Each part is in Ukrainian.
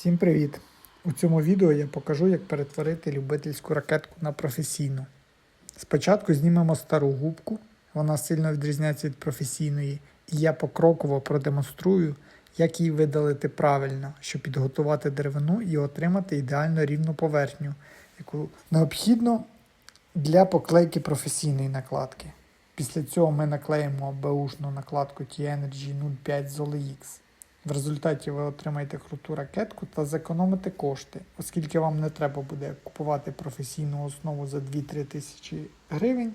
Всім привіт! У цьому відео я покажу, як перетворити любительську ракетку на професійну. Спочатку знімемо стару губку, вона сильно відрізняється від професійної, і я покроково продемонструю, як її видалити правильно, щоб підготувати деревину і отримати ідеально рівну поверхню, яку необхідно для поклейки професійної накладки. Після цього ми наклеїмо беушну накладку T-Energy 05 з OLX. В результаті ви отримаєте круту ракетку та зекономите кошти, оскільки вам не треба буде купувати професійну основу за 2-3 тисячі гривень,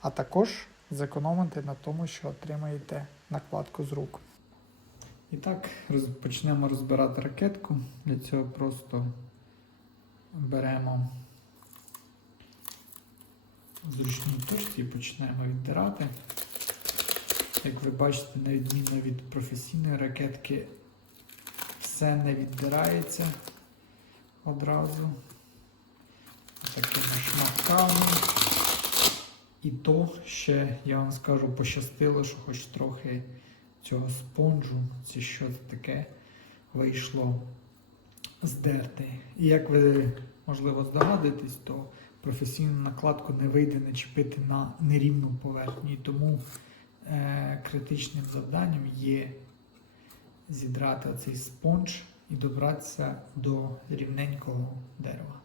а також зекономите на тому, що отримаєте накладку з рук. І так, почнемо розбирати ракетку. Для цього просто беремо зручну точці і починаємо віддирати. Як ви бачите, на відміну від професійної ракетки, все не віддирається одразу такими шматками. І то ще, я вам скажу, пощастило, що хоч трохи цього спонжу, це що це таке, вийшло здерти. І як ви, можливо, здогадуєтесь, то професійну накладку не вийде начепити на нерівну поверхню. Тому критичним завданням є зідрати оцей спонж і добратися до рівненького дерева.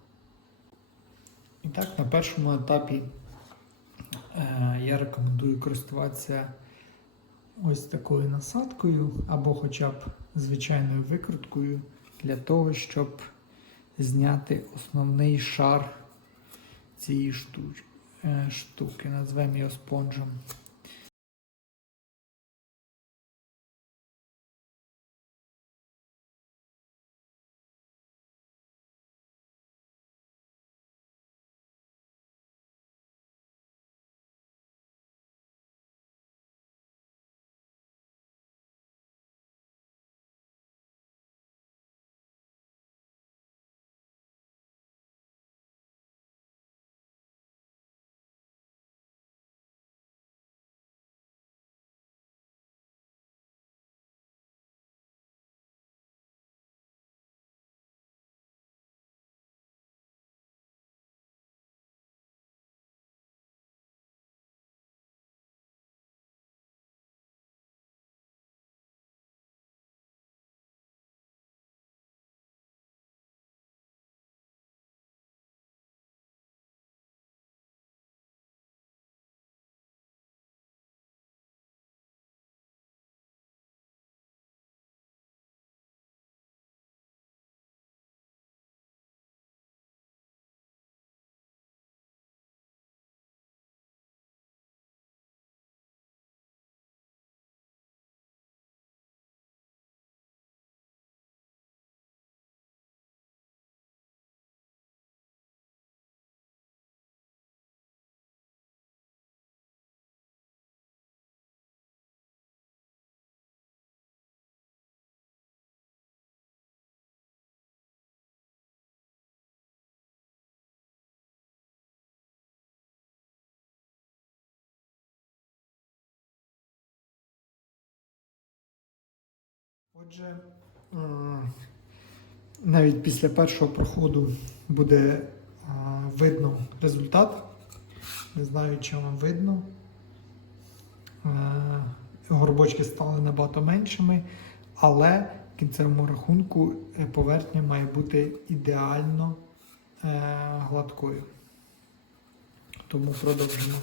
І так, на першому етапі е, я рекомендую користуватися ось такою насадкою або хоча б звичайною викруткою для того, щоб зняти основний шар цієї е, штуки. Назвемо його спонжем. Отже, навіть після першого проходу буде видно результат. Не знаю, чи вам видно. Е, Горбочки стали набагато меншими, але в кінцевому рахунку е, поверхня має бути ідеально е, гладкою. Тому продовжимо.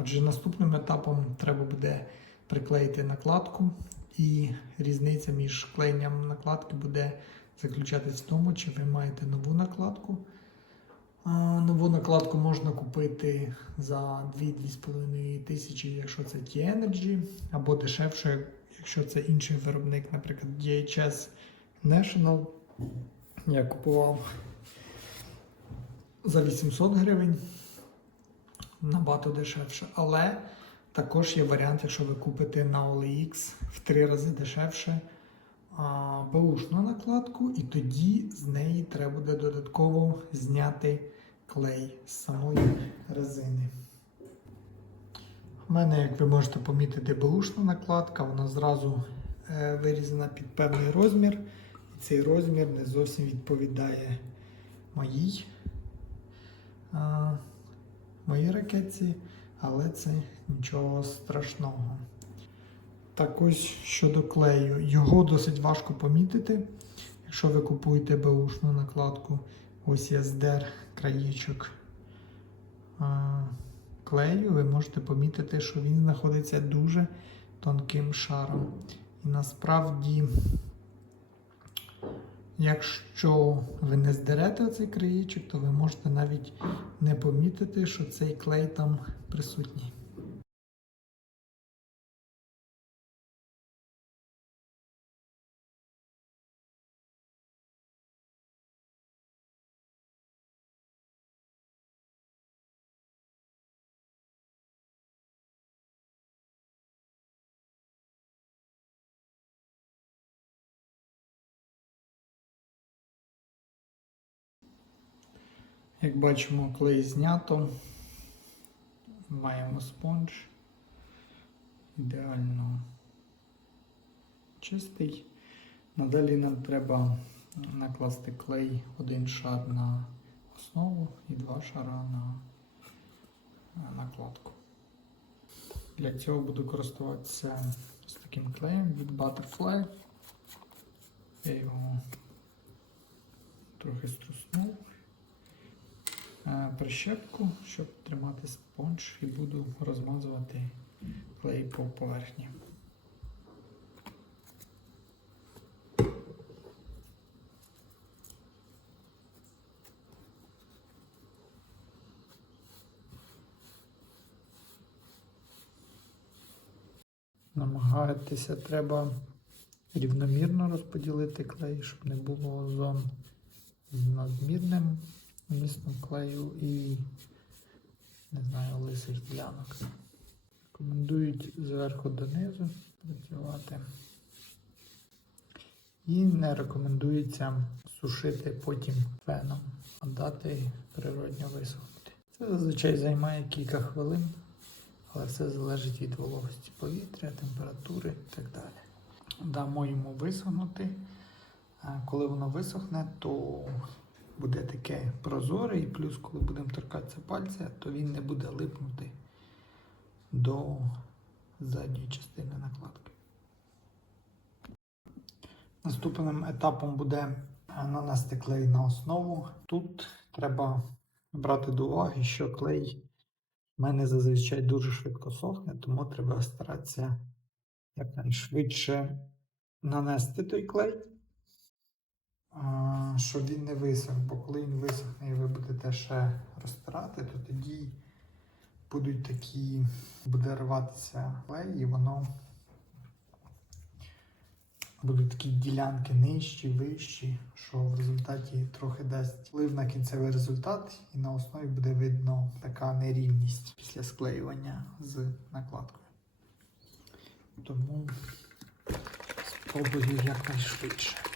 Отже, наступним етапом треба буде приклеїти накладку, і різниця між клеєнням накладки буде заключатись в тому, чи ви маєте нову накладку. Нову накладку можна купити за 2-2,5 тисячі, якщо це T-Energy, або дешевше, якщо це інший виробник, наприклад, DHS National. Я купував за 800 гривень набагато дешевше. Але також є варіант, якщо ви купите на OLX в три рази дешевше, баушну накладку, і тоді з неї треба буде додатково зняти клей з самої резини. У мене, як ви можете помітити, баушна накладка, вона зразу е, вирізана під певний розмір. І цей розмір не зовсім відповідає моїй, моїй ракетці, але це нічого страшного. Так ось щодо клею, його досить важко помітити. Якщо ви купуєте беушну накладку, ось я здер краєчок клею, ви можете помітити, що він знаходиться дуже тонким шаром. І насправді, якщо ви не здерете цей країчок, то ви можете навіть не помітити, що цей клей там присутній. Як бачимо, клей знято. Маємо спонж. Ідеально чистий. Надалі нам треба накласти клей один шар на основу і два шара на на накладку. Для цього буду користуватися ось таким клеєм від Butterfly. Я його трохи струснув е, прищепку, щоб тримати спонж, і буду розмазувати клей по поверхні. Намагатися треба рівномірно розподілити клей, щоб не було зон з надмірним вмістом клею і, не знаю, лисих ділянок. Рекомендують зверху донизу працювати. І не рекомендується сушити потім феном, а дати природньо висохнути. Це зазвичай займає кілька хвилин, але все залежить від вологості повітря, температури і так далі. Дамо йому висохнути. Коли воно висохне, то буде таке прозоре, і плюс, коли будемо торкатися пальця, то він не буде липнути до задньої частини накладки. Наступним етапом буде нанести клей на основу. Тут треба брати до уваги, що клей в мене зазвичай дуже швидко сохне, тому треба старатися якнайшвидше нанести той клей, щоб він не висох. Бо коли він висохне і ви будете ще розтирати, то тоді будуть такі, буде рватися клей, і воно будуть такі ділянки нижчі, вищі, що в результаті трохи дасть вплив на кінцевий результат, і на основі буде видно така нерівність після склеювання з накладкою. Тому спробую якнайшвидше.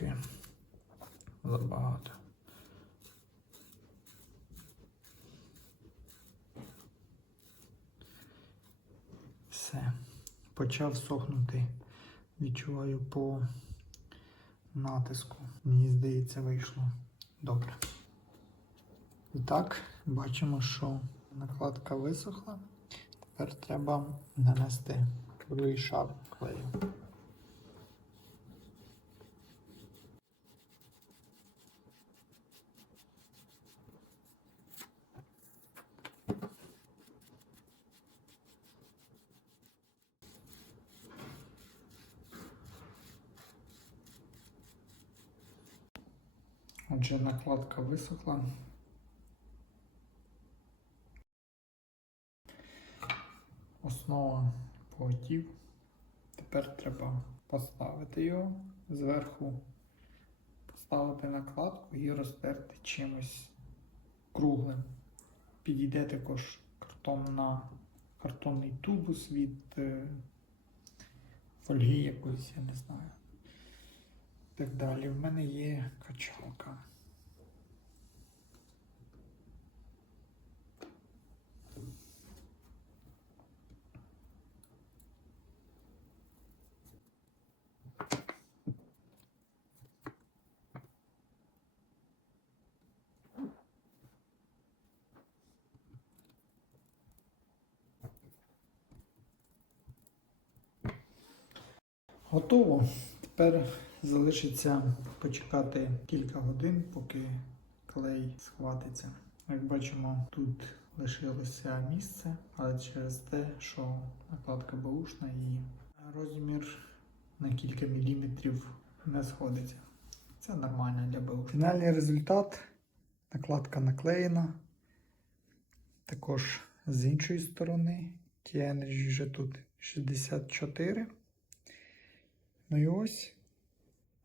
Трохи забагато. Все. Почав сохнути. Відчуваю по натиску. Мені здається, вийшло добре. І так, бачимо, що накладка висохла. Тепер треба нанести другий шар клею. Отже, накладка висохла. Основа поготів. Тепер треба поставити його зверху, поставити накладку і розтерти чимось круглим. Підійде також картонна, картонний тубус від е, фольги якоїсь, я не знаю. Так далі. В мене є качалка. Готово. Тепер залишиться почекати кілька годин, поки клей схватиться. Як бачимо, тут лишилося місце, але через те, що накладка баушна і розмір на кілька міліметрів не сходиться. Це нормально для баушки. Фінальний результат. Накладка наклеєна. Також з іншої сторони. T-Energy вже тут 64. Ну і ось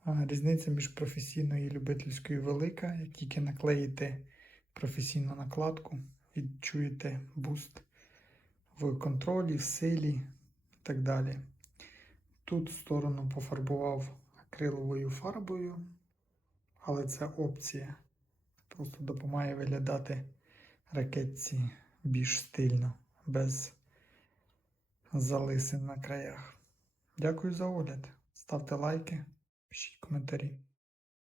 різниця між професійною і любительською велика. Як тільки наклеїте професійну накладку, відчуєте буст в контролі, в силі і так далі. Тут сторону пофарбував акриловою фарбою, але це опція. Просто допомагає виглядати ракетці більш стильно, без залисин на краях. Дякую за огляд. Ставте лайки, пишіть коментарі.